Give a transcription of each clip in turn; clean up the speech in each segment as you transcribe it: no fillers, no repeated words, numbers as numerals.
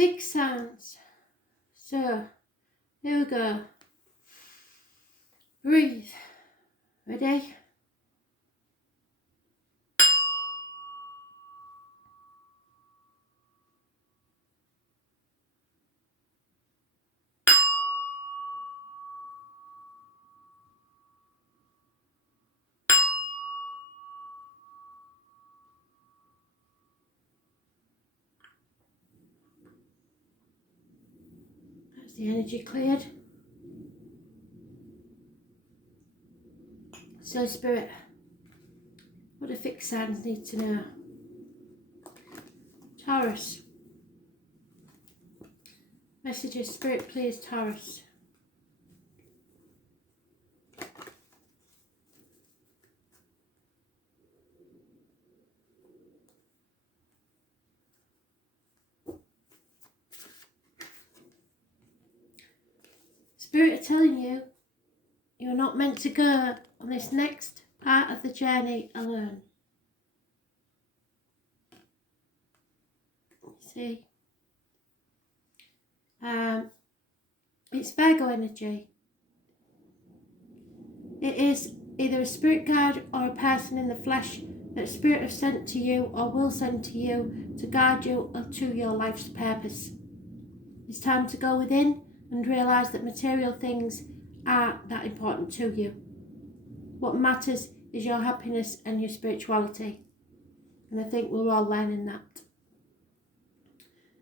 fixed sounds. So, here we go. Breathe. Ready? That's the energy cleared. So, Spirit, what do fixed sounds need to know? Taurus. Messages, Spirit, please, Taurus. Spirit are telling you, you're not meant to go on this next part of the journey alone. See? It's Virgo energy. It is either a spirit guide or a person in the flesh that Spirit have sent to you or will send to you to guide you to your life's purpose. It's time to go within and realise that material things aren't that important to you. What matters is your happiness and your spirituality. And I think we're all learning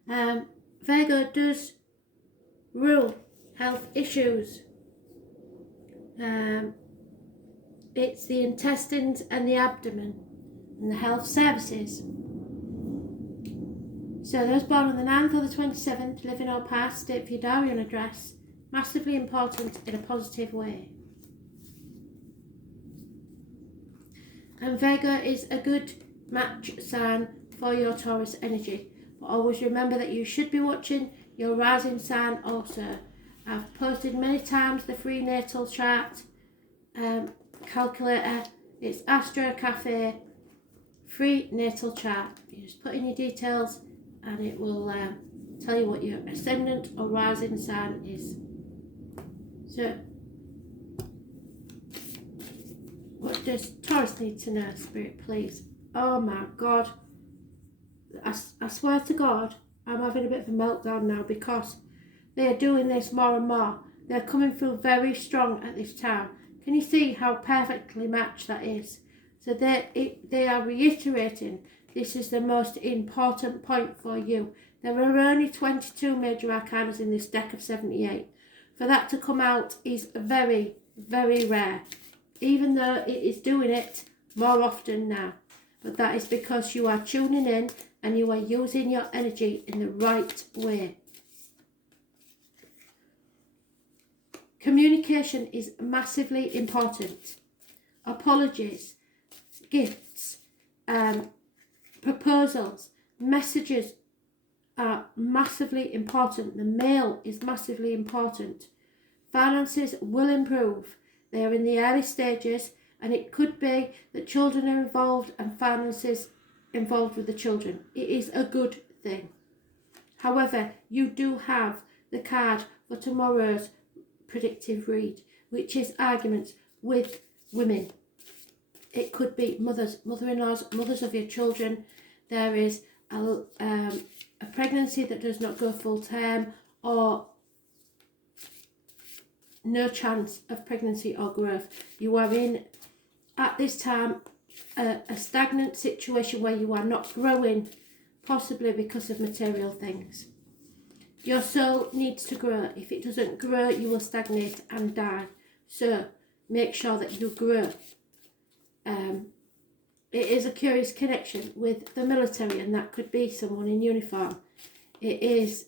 that. Virgo does rule health issues. It's the intestines and the abdomen and the health services. So those born on the 9th or the 27th, living or past, state for your diary and address, massively important in a positive way. And Virgo is a good match sign for your Taurus energy. But always remember that you should be watching your rising sign also. I've posted many times the free natal chart calculator. It's Astro Cafe free natal chart. You just put in your details and it will tell you what your ascendant or rising sign is. So, what does Taurus need to know, Spirit, please? Oh my God. I swear to God, I'm having a bit of a meltdown now because they are doing this more and more. They're coming through very strong at this time. Can you see how perfectly matched that is? So they are reiterating this is the most important point for you. There are only 22 major arcanas in this deck of 78. For that to come out is very, very rare, even though it is doing it more often now. But that is because you are tuning in and you are using your energy in the right way. Communication is massively important. Apologies, gifts, proposals, messages are massively important. The mail is massively important. Finances will improve. They are in the early stages, and it could be that children are involved and finances involved with the children. It is a good thing. However, you do have the card for tomorrow's predictive read, which is arguments with women. It could be mothers, mother-in-laws, mothers of your children. There is a pregnancy that does not go full term, or no chance of pregnancy or growth. You are in, at this time, a stagnant situation where you are not growing, possibly because of material things. Your soul needs to grow. If it doesn't grow, you will stagnate and die. So make sure that you grow. It is a curious connection with the military, and that could be someone in uniform. It is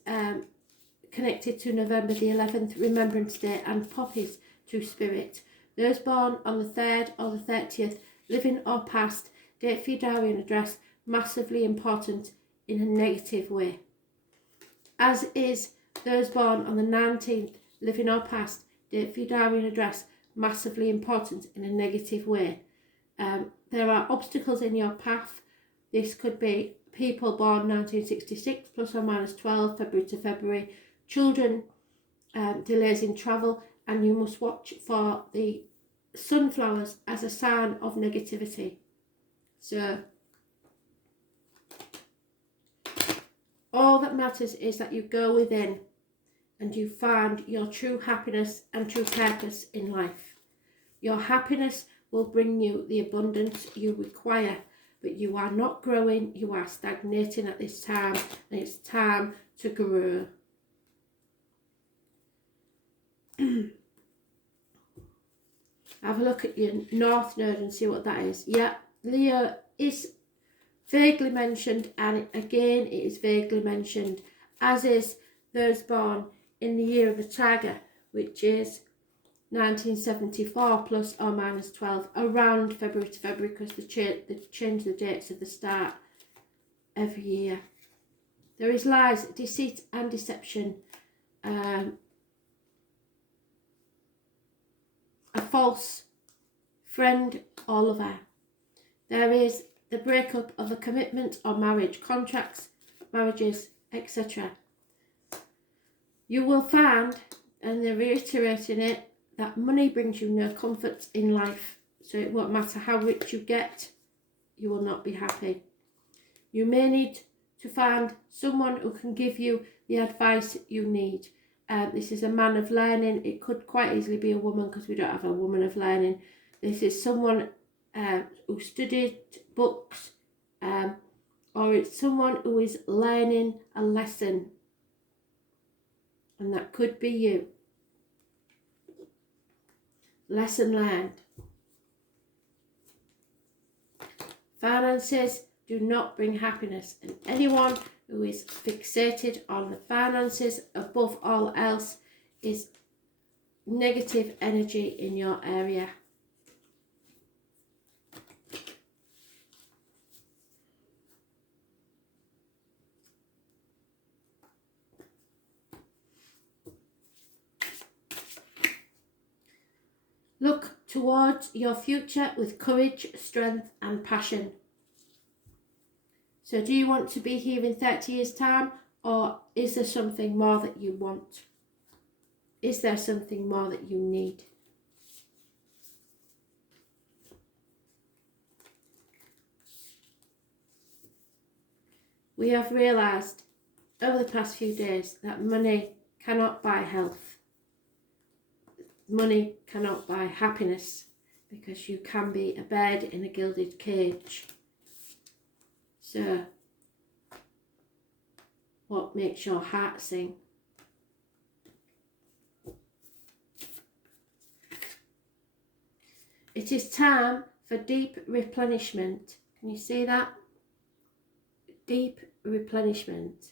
connected to November the 11th, Remembrance Day, and poppies to Spirit. Those born on the 3rd or the 30th, living or past, date for your diary and address, massively important in a negative way. As is those born on the 19th, living or past, date for your diary and address, massively important in a negative way. There are obstacles in your path. This could be people born 1966 plus or minus 12, February to February, children, delays in travel, and you must watch for the sunflowers as a sign of negativity. So all that matters is that you go within and you find your true happiness and true purpose in life. Your happiness will bring you the abundance you require, but you are not growing, you are stagnating at this time, and it's time to grow. Have a look at your North Node and see what that is. Yeah, Leo is vaguely mentioned, and again it is vaguely mentioned, as is those born in the year of the Tiger, which is 1974 plus or minus 12, around February to February, because they change the dates of the start every year. There is lies, deceit and deception, a false friend or lover. There is the breakup of a commitment or marriage, contracts, marriages, etc. You will find, and they're reiterating it, that money brings you no comfort in life. So it won't matter how rich you get, you will not be happy. You may need to find someone who can give you the advice you need. This is a man of learning. It could quite easily be a woman, because we don't have a woman of learning. This is someone who studied books, or it's someone who is learning a lesson, and that could be you. Lesson learned. Finances do not bring happiness, and anyone who is fixated on the finances above all else is negative energy in your area. Look towards your future with courage, strength and passion. So do you want to be here in 30 years' time, or is there something more that you want? Is there something more that you need? We have realised over the past few days that money cannot buy health. Money cannot buy happiness, because you can be a bird in a gilded cage. So, what makes your heart sing? It is time for deep replenishment. Can you see that? Deep replenishment.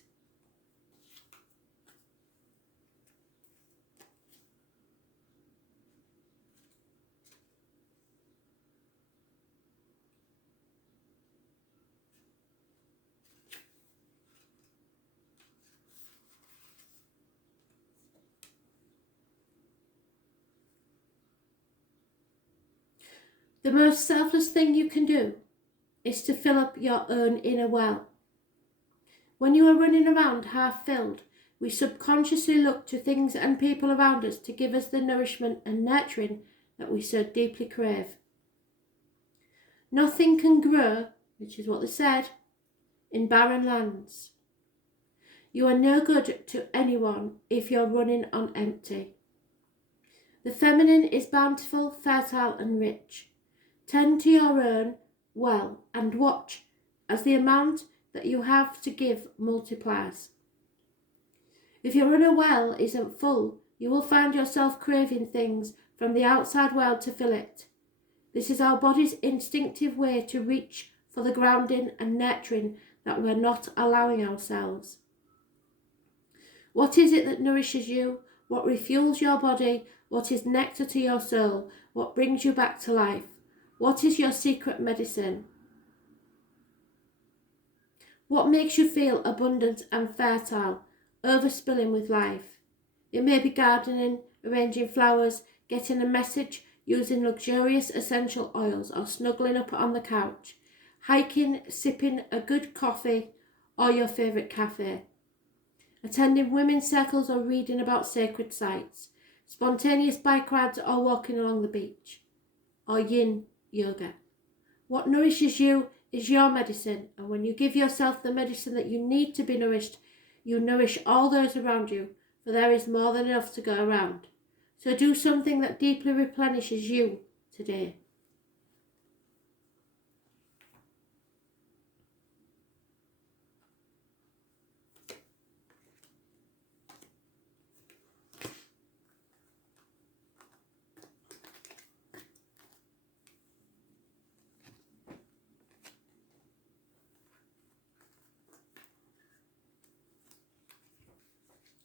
The most selfless thing you can do is to fill up your own inner well. When you are running around half filled, we subconsciously look to things and people around us to give us the nourishment and nurturing that we so deeply crave. Nothing can grow, which is what they said, in barren lands. You are no good to anyone if you're running on empty. The feminine is bountiful, fertile and rich. Tend to your own well and watch as the amount that you have to give multiplies. If your inner well isn't full, you will find yourself craving things from the outside world to fill it. This is our body's instinctive way to reach for the grounding and nurturing that we're not allowing ourselves. What is it that nourishes you? What refuels your body? What is nectar to your soul? What brings you back to life? What is your secret medicine? What makes you feel abundant and fertile, overspilling with life? It may be gardening, arranging flowers, getting a message, using luxurious essential oils, or snuggling up on the couch, hiking, sipping a good coffee, or your favourite cafe. Attending women's circles or reading about sacred sites. Spontaneous bike rides or walking along the beach. Or yin yoga. What nourishes you is your medicine, and when you give yourself the medicine that you need to be nourished, you nourish all those around you, for there is more than enough to go around. So do something that deeply replenishes you today.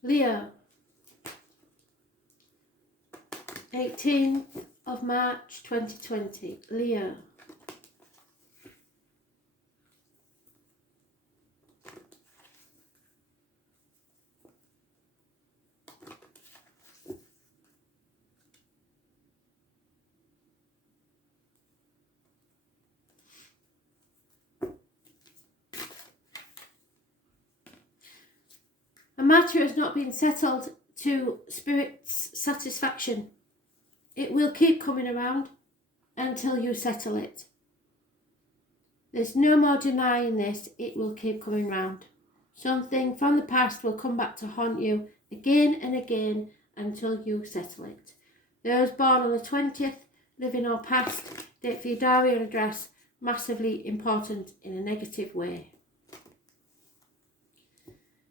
Leo, 18th of March 2020, Leo. A matter has not been settled to Spirit's satisfaction. It will keep coming around until you settle it. There's no more denying this, it will keep coming round. Something from the past will come back to haunt you again and again until you settle it. Those born on the 20th, living or past, date for your diary and address, massively important in a negative way.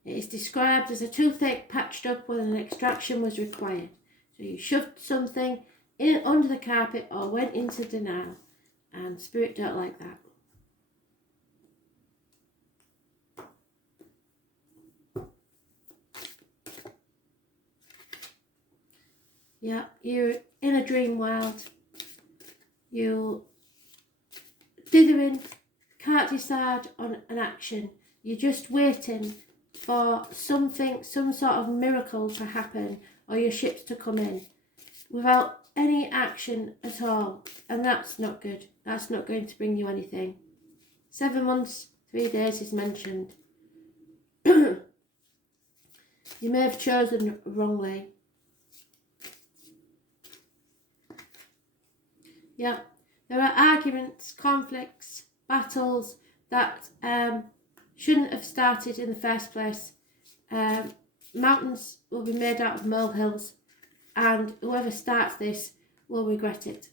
It is described as a toothache patched up when an extraction was required. So you shoved something in under the carpet or went into denial, and Spirit don't like that. Yeah, you're in a dream world. You're dithering, can't decide on an action. You're just waiting for something, some sort of miracle to happen, or your ships to come in without any action at all. And that's not good. That's not going to bring you anything. 7 months, 3 days is mentioned. You may have chosen wrongly. Yeah, there are arguments, conflicts, battles that shouldn't have started in the first place. Mountains will be made out of molehills, and whoever starts this will regret it.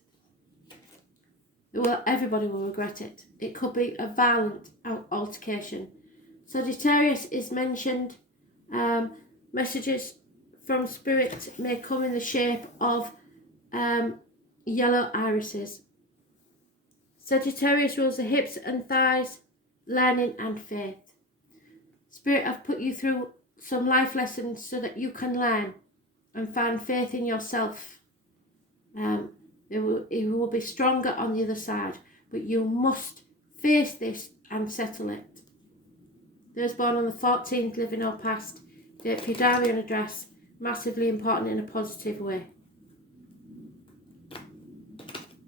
Well, everybody will regret it. It could be a violent altercation. Sagittarius is mentioned. Messages from Spirit may come in the shape of yellow irises. Sagittarius rules the hips and thighs, learning and faith. Spirit have put you through some life lessons so that you can learn and find faith in yourself. It will be stronger on the other side, but you must face this and settle it. Those born on the 14th, living or past, date for your diary and address, massively important in a positive way.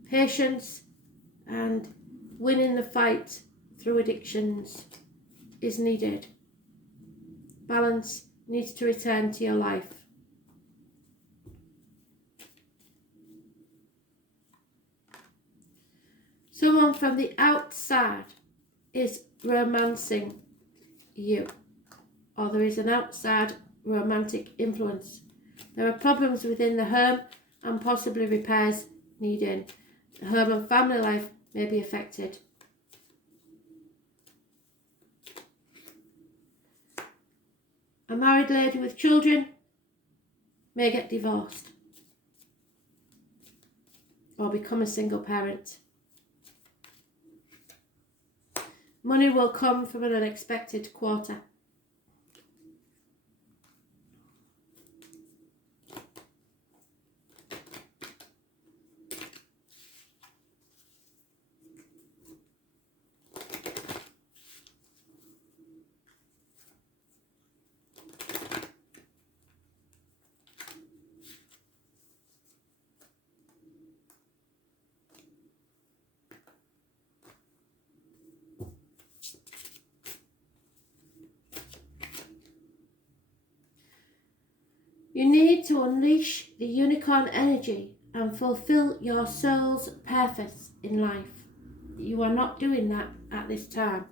Patience and winning the fight through addictions is needed. Balance needs to return to your life. Someone from the outside is romancing you, or there is an outside romantic influence. There are problems within the home and possibly repairs needed. The home and family life may be affected. A married lady with children may get divorced or become a single parent. Money will come from an unexpected quarter. You need to unleash the unicorn energy and fulfill your soul's purpose in life. You are not doing that at this time.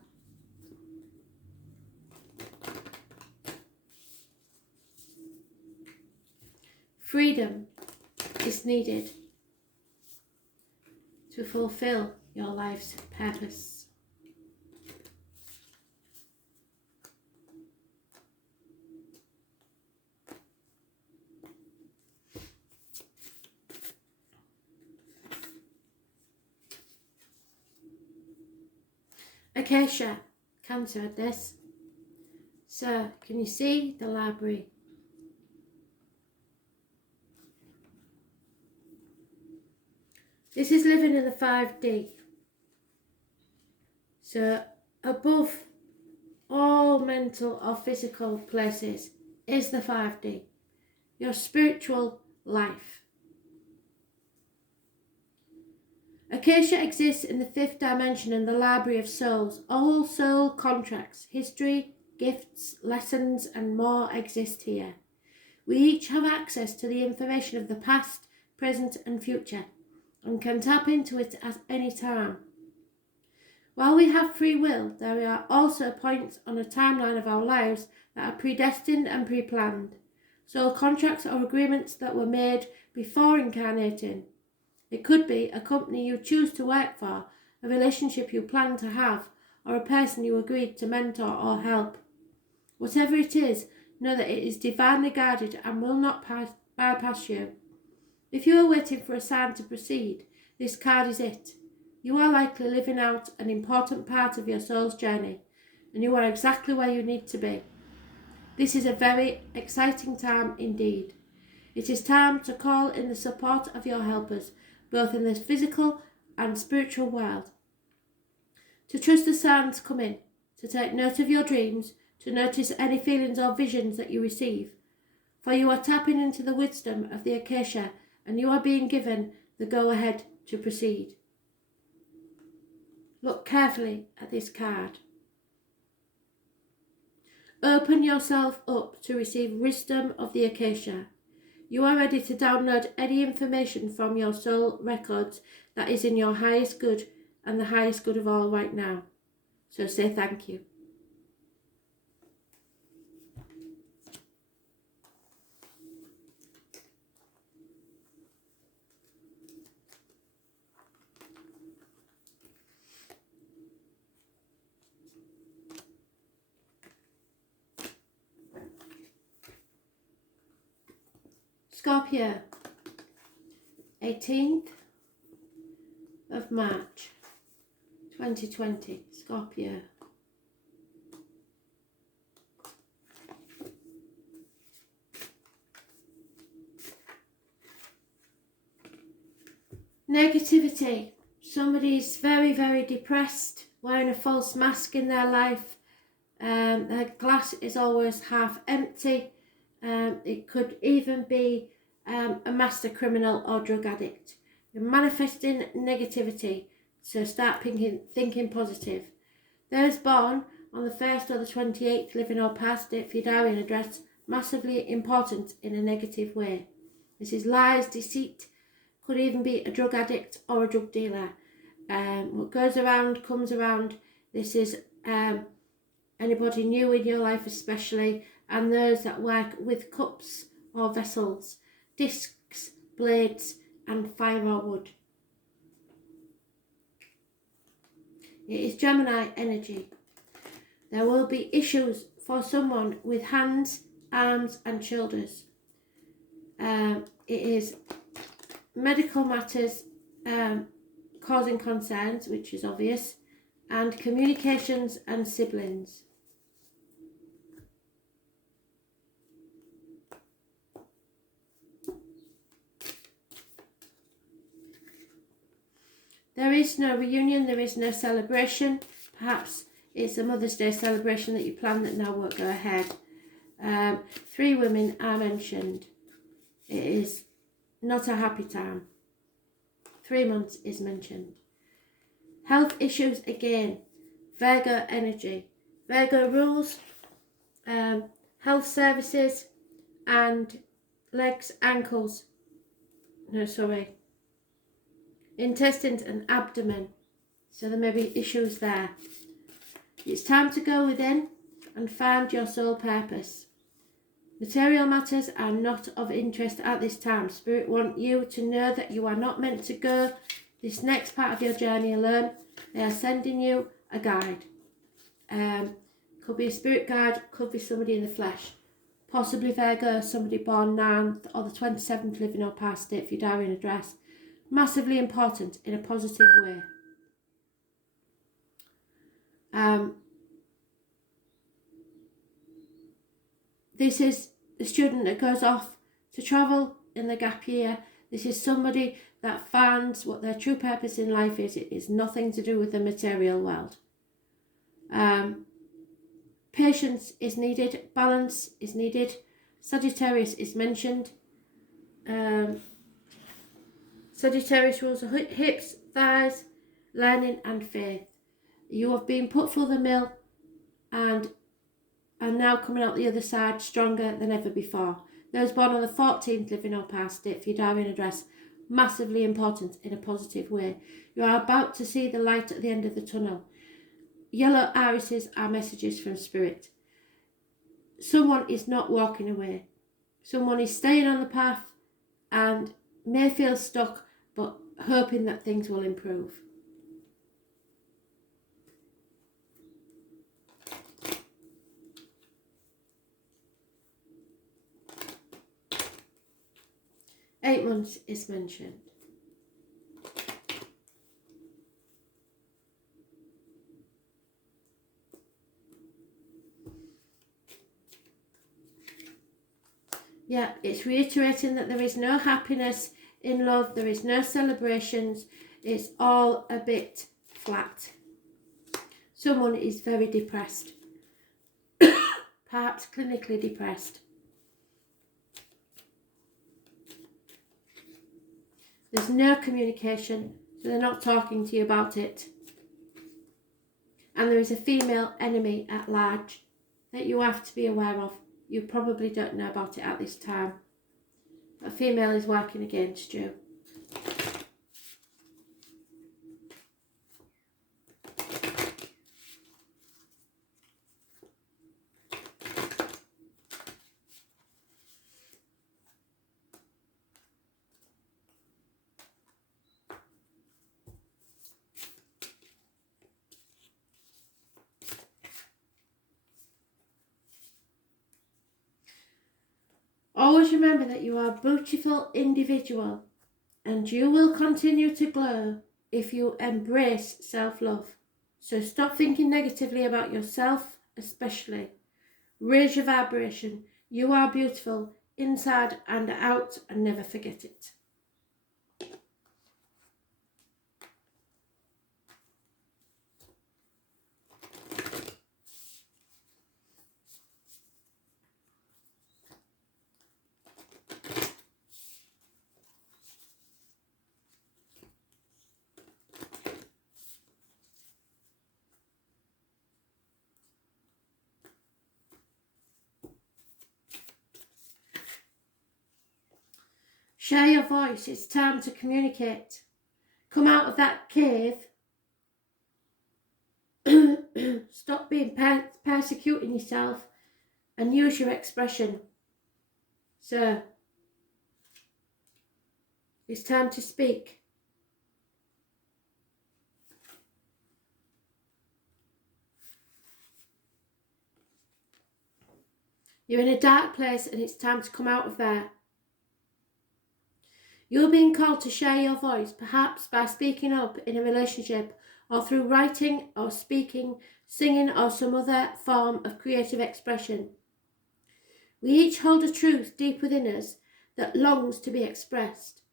Freedom is needed to fulfill your life's purpose. Acacia, Cancer at this. So, can you see the library? This is living in the 5D. So, above all mental or physical places is the 5D, your spiritual life. Acacia exists in the 5th dimension in the library of souls. All soul contracts, history, gifts, lessons and more exist here. We each have access to the information of the past, present and future and can tap into it at any time. While we have free will, there are also points on a timeline of our lives that are predestined and pre-planned. Soul contracts or agreements that were made before incarnating. It could be a company you choose to work for, a relationship you plan to have, or a person you agreed to mentor or help. Whatever it is, know that it is divinely guided and will not bypass you. If you are waiting for a sign to proceed, this card is it. You are likely living out an important part of your soul's journey, and you are exactly where you need to be. This is a very exciting time indeed. It is time to call in the support of your helpers, both in the physical and spiritual world. To trust the signs coming, to take note of your dreams, to notice any feelings or visions that you receive. For you are tapping into the wisdom of the Acacia and you are being given the go-ahead to proceed. Look carefully at this card. Open yourself up to receive wisdom of the Acacia. You are ready to download any information from your soul records that is in your highest good and the highest good of all right now. So say thank you. Scorpio, 18th of March 2020, Scorpio. Negativity. Somebody's very, very depressed, wearing a false mask in their life. Their glass is always half empty. It could even be a master criminal or drug addict. You're manifesting negativity, so start thinking positive. Those born on the 1st or the 28th, living or past it for your diary and address, massively important in a negative way. This is lies, deceit, could even be a drug addict or a drug dealer. What goes around comes around. This is anybody new in your life especially, and those that work with cups or vessels, discs, blades and fire or wood. It is Gemini energy. There will be issues for someone with hands, arms and shoulders. It is medical matters causing concerns, which is obvious, and communications and siblings. There is no reunion, there is no celebration. Perhaps it's a Mother's Day celebration that you planned that now won't go ahead. 3 women are mentioned. It is not a happy time. 3 months is mentioned. Health issues again. Virgo energy. Virgo rules health services and legs, ankles, no, sorry, intestines and abdomen. So there may be issues there. It's time to go within and find your soul purpose. Material matters are not of interest at this time. Spirit want you to know that you are not meant to go this next part of your journey alone. They are sending you a guide. Could be a spirit guide, could be somebody in the flesh. Possibly Virgo, somebody born 9th or the 27th, living or past it, for your diary and address. Massively important in a positive way. This is the student that goes off to travel in the gap year. This is somebody that finds what their true purpose in life is. It is nothing to do with the material world. Patience is needed. Balance is needed. Sagittarius is mentioned. Sagittarius rules the hips, thighs, learning and faith. You have been put through the mill and are now coming out the other side stronger than ever before. Those born on the 14th, living or past it, for your diary and address, massively important in a positive way. You are about to see the light at the end of the tunnel. Yellow irises are messages from Spirit. Someone is not walking away. Someone is staying on the path and may feel stuck, but hoping that things will improve. Eight months is mentioned. Yeah, it's reiterating that there is no happiness in love, there is no celebrations, it's all a bit flat. Someone is very depressed, perhaps clinically depressed. There's no communication, so they're not talking to you about it. And there is a female enemy at large that you have to be aware of. You probably don't know about it at this time. A female is working against you. Always remember that you are a beautiful individual and you will continue to glow if you embrace self-love. So stop thinking negatively about yourself, especially. Raise your vibration. You are beautiful inside and out, and never forget it. Share your voice. It's time to communicate. Come out of that cave. Stop being persecuting yourself and use your expression. So, it's time to speak. You're in a dark place and it's time to come out of there. You're being called to share your voice, perhaps by speaking up in a relationship or through writing or speaking, singing or some other form of creative expression. We each hold a truth deep within us that longs to be expressed.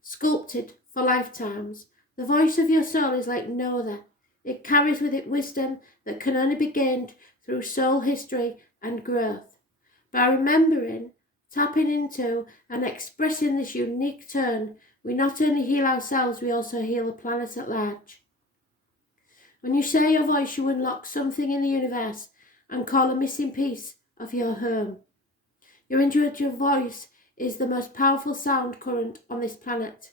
Sculpted for lifetimes, the voice of your soul is like no other. It carries with it wisdom that can only be gained through soul history and growth. By remembering, tapping into and expressing this unique tone, we not only heal ourselves, we also heal the planet at large. When you share your voice, you unlock something in the universe and call a missing piece of your home. Your individual voice is the most powerful sound current on this planet.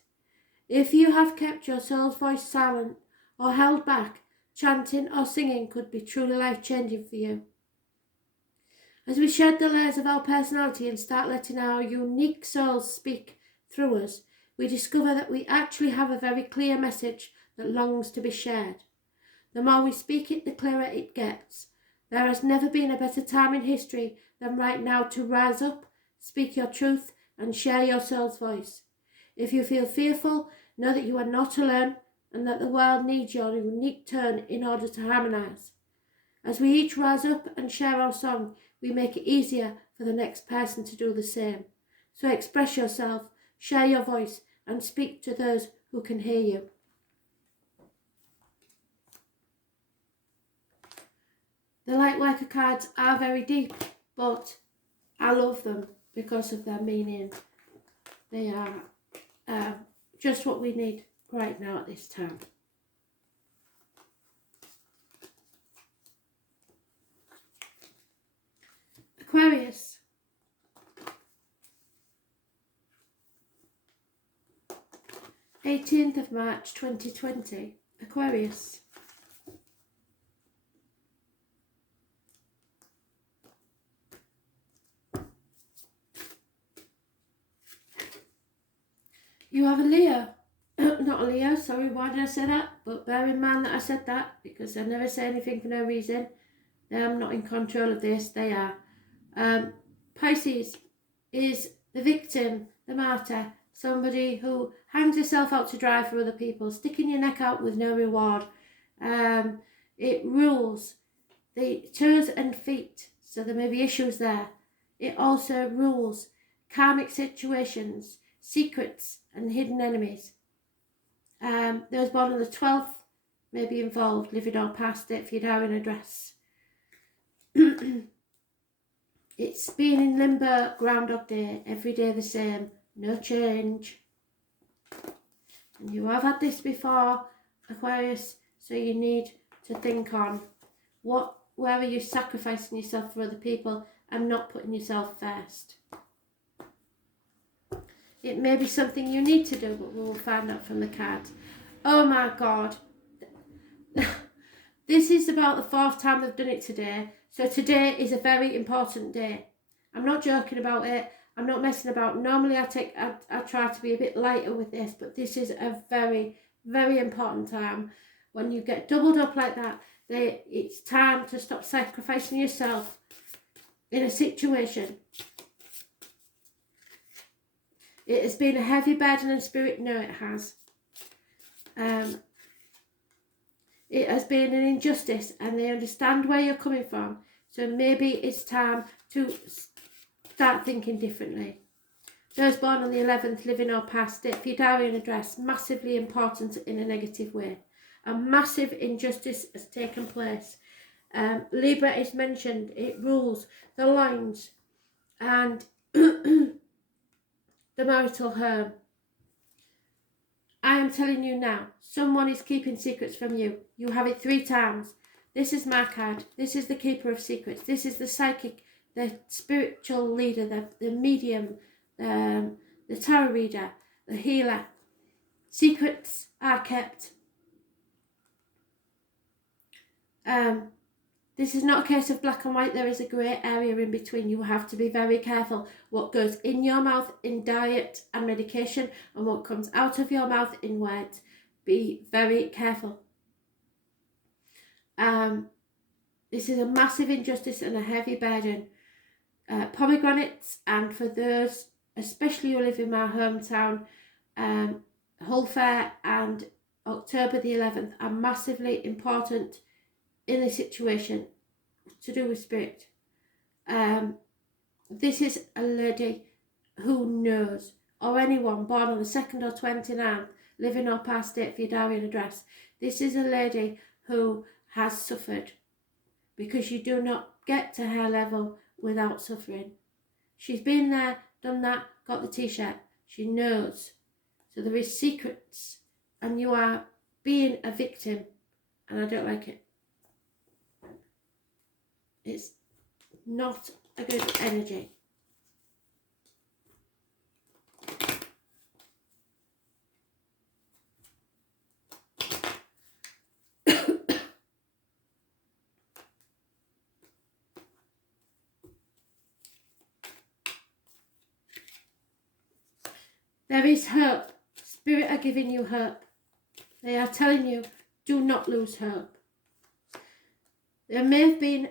If you have kept your soul's voice silent or held back, chanting or singing could be truly life-changing for you. As we shed the layers of our personality and start letting our unique souls speak through us, we discover that we actually have a very clear message that longs to be shared. The more we speak it, the clearer it gets. There has never been a better time in history than right now to rise up, speak your truth, and share your soul's voice. If you feel fearful, know that you are not alone and that the world needs your unique turn in order to harmonise. As we each rise up and share our song, we make it easier for the next person to do the same. So express yourself, share your voice, and speak to those who can hear you. The Lightworker cards are very deep, but I love them because of their meaning. They are just what we need right now at this time. Aquarius. March 18th, 2020. Aquarius. You have a Leo. Not a Leo, sorry, why did I say that? But bear in mind that I said that because I never say anything for no reason. I'm not in control of this, they are. Pisces is the victim, the martyr, somebody who hangs herself out to dry for other people, sticking your neck out with no reward. It rules the toes and feet, so there may be issues there. It also rules karmic situations, secrets and hidden enemies. Those born on the 12th may be involved, living or past it, if you're down in a dress. It's been in limbo, Groundhog Day, every day the same, no change. And you have had this before, Aquarius, so you need to think on where are you sacrificing yourself for other people and not putting yourself first. It may be something you need to do, but we'll find out from the cards. Oh my God. This is about the 4th time they've done it today. So today is a very important day. I'm not joking about it. I'm not messing about. Normally I try to be a bit lighter with this, but this is a very, very important time. When you get doubled up like that, it's time to stop sacrificing yourself in a situation. It has been a heavy burden and spirit. No, it has. It has been an injustice and they understand where you're coming from. So maybe it's time to start thinking differently. Those born on the 11th, living or past it, if you're diary and address, massively important in a negative way. A massive injustice has taken place. Libra is mentioned. It rules the lines and the marital home. I am telling you now, someone is keeping secrets from you. You have it 3 times. This is my card. This is the keeper of secrets. This is the psychic, the spiritual leader, the medium, the tarot reader, the healer. Secrets are kept. This is not a case of black and white. There is a grey area in between. You have to be very careful what goes in your mouth in diet and medication and what comes out of your mouth in words. Be very careful. This is a massive injustice and a heavy burden. Pomegranates, and for those, especially who live in my hometown, Hull Fair and October the 11th are massively important in this situation to do with spirit. This is a lady who knows, or anyone born on the 2nd or 29th, living or past it for your diary and address. This is a lady who has suffered, because you do not get to her level without suffering. She's been there, done that, got the t-shirt. She knows. So there is secrets and you are being a victim, and I don't like it. It's not a good energy. There is hope. Spirit are giving you hope. They are telling you, do not lose hope. There may have been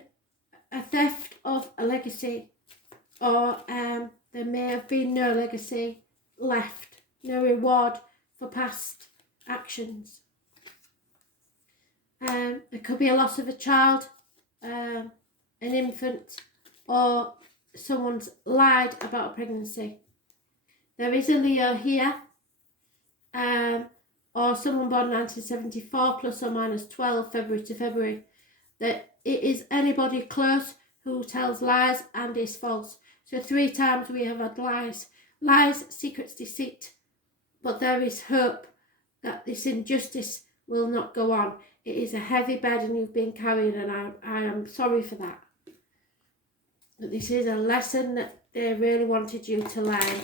a theft of a legacy, or there may have been no legacy left, no reward for past actions. There could be a loss of a child, an infant, or someone's lied about a pregnancy. There is a Leo here, or someone born 1974 plus or minus 12 February to February. That it is anybody close who tells lies and is false. So 3 times we have had lies. Lies, secrets, deceit. But there is hope that this injustice will not go on. It is a heavy burden you've been carrying, and I am sorry for that. But this is a lesson that they really wanted you to learn.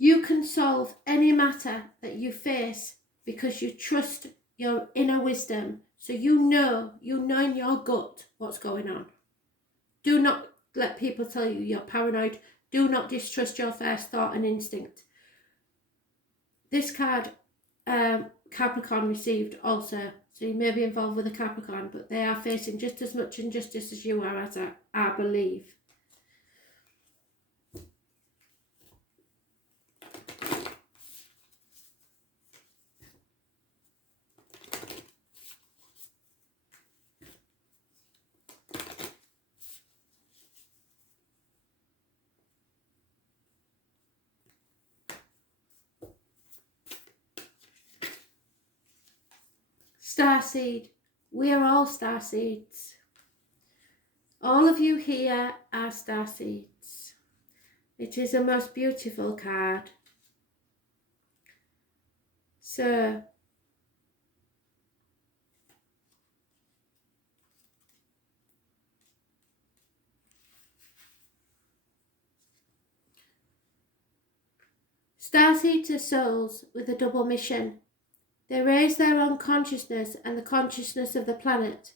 You can solve any matter that you face because you trust your inner wisdom. So you know in your gut what's going on. Do not let people tell you you're paranoid. Do not distrust your first thought and instinct. This card, Capricorn received also. So you may be involved with a Capricorn, but they are facing just as much injustice as you are, as I believe. Starseed, we are all starseeds. All of you here are starseeds. It is a most beautiful card. So, starseeds are souls with a double mission. They raise their own consciousness and the consciousness of the planet.